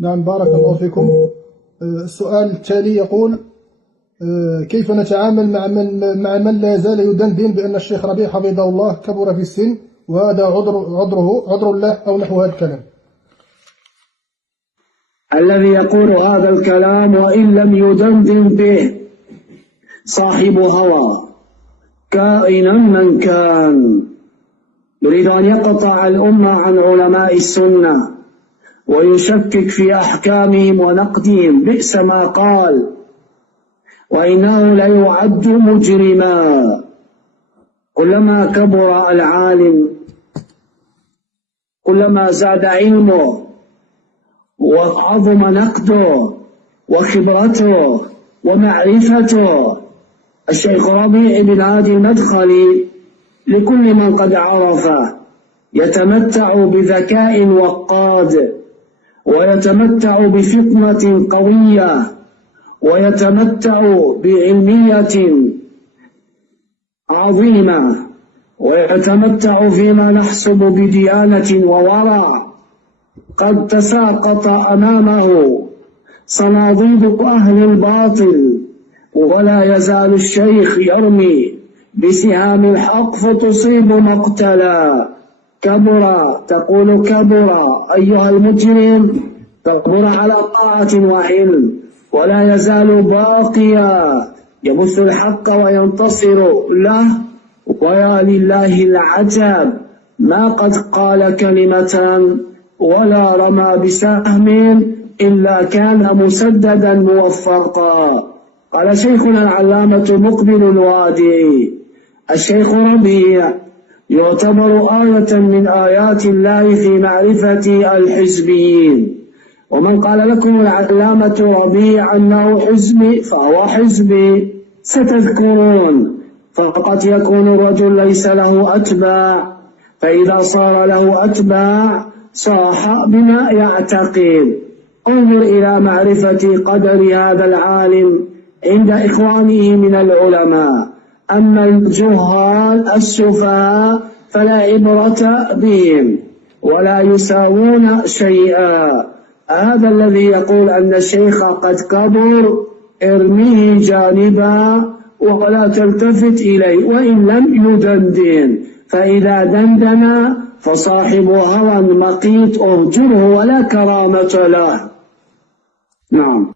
نعم، بارك الله فيكم. السؤال التالي يقول: كيف نتعامل مع من لا يزال يدندن بأن الشيخ ربيع حفظه الله كبر في السن وهذا عذر له أو نحو هذا الكلام؟ الذي يقول هذا الكلام وإن لم يدندن به صاحب هوى كائنا من كان، يريد أن يقطع الأمة عن علماء السنة ويشكك في أحكامهم ونقدهم، بئس ما قال، وإنه ليعد مجرما. كلما كبر العالم كلما زاد علمه وعظم نقده وخبرته ومعرفته. الشيخ ربيع بن هادي المدخلي لكل من قد عرفه يتمتع بذكاء وقاد، ويتمتع بفطنة قوية، ويتمتع بعلمية عظيمة، ويتمتع فيما نحسب بديانة وورع. قد تساقط أمامه صناديد أهل الباطل، ولا يزال الشيخ يرمي بسهام الحق فتصيب مقتلا. كبر، تقول كبر أيها المجرم، كبر على طاعة وعلم، ولا يزال باقيا يبث الحق وينتصر له. ويا لله العجب، ما قد قال كلمة ولا رمى بسهم إلا كان مسددا موفقا. قال شيخنا العلامة مقبل الوادي: الشيخ ربيع يعتبر آية من آيات الله في معرفة الحزبيين، ومن قال لكم العلامة ربيع أنه حزبي فهو حزبي. ستذكرون، فقد يكون الرجل ليس له أتباع، فإذا صار له أتباع صاح بما يعتقد. انظر إلى معرفة قدر هذا العالم عند إخوانه من العلماء. أما الجهال السفهاء فلا عبرة بهم ولا يساوون شيئا. هذا الذي يقول أن الشيخ قد كبر ارميه جانبا ولا تلتفت إليه وإن لم يدندن، فإذا دندن فصاحب هوى مقيت أهجره ولا كرامة له. نعم.